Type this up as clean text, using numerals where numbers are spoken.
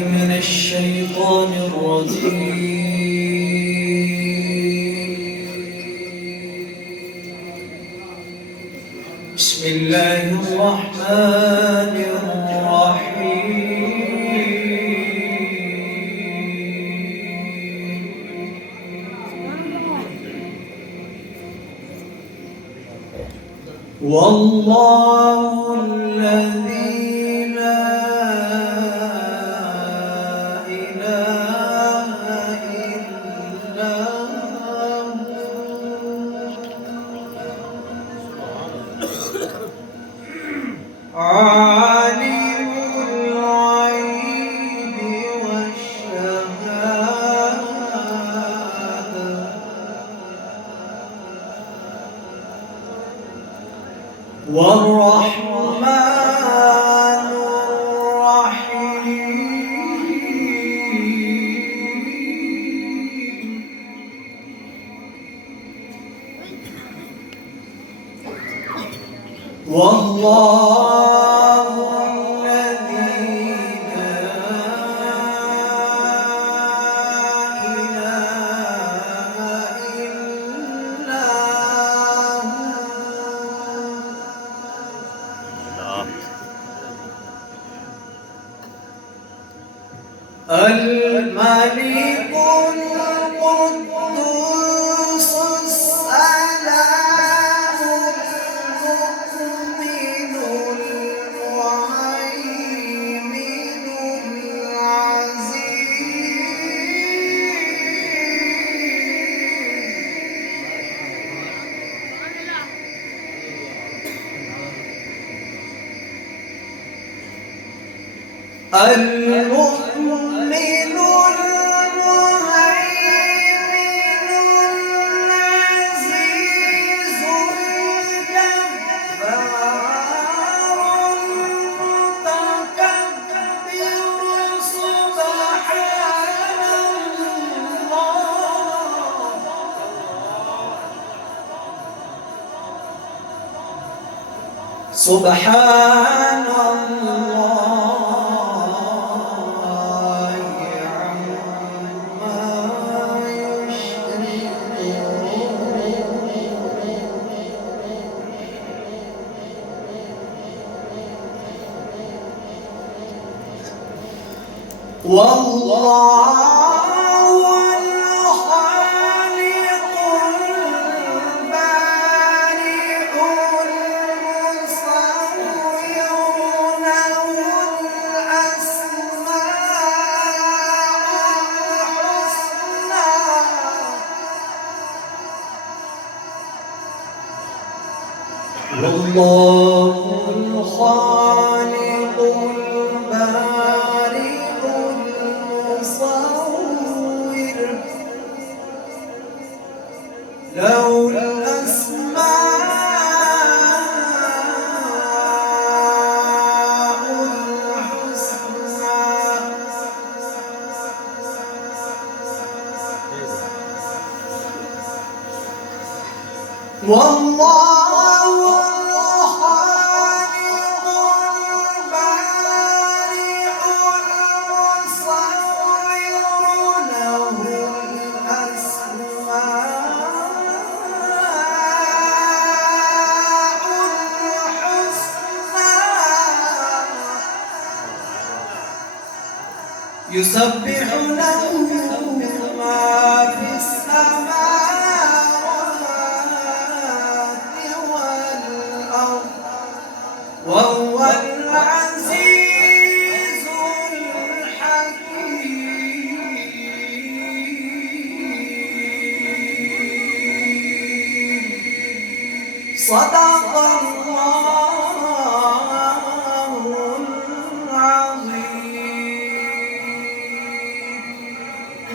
من الشيطان الرجيم. بسم الله الرحمن الرحيم. والله الذي لا إله إلا هو عالم الغيب والشهادة والرحمن الرحيم. والله الذي لا إله إلا هو الملك القدوس السلام المؤمن المهيمن العزيز المؤمن المهيمن العزيز الجبار المتكبر سبحان الله سبحان والله الخالق البارئ المصور له الأسماء الحسنى. والله الخالق البارئ المصور له الأسماء الحسنى. والله الخالق البارئ المصور له الأسماء الحسنى. يسبح له ما في السماوات والأرض وهو العزيز الحكيم. صدق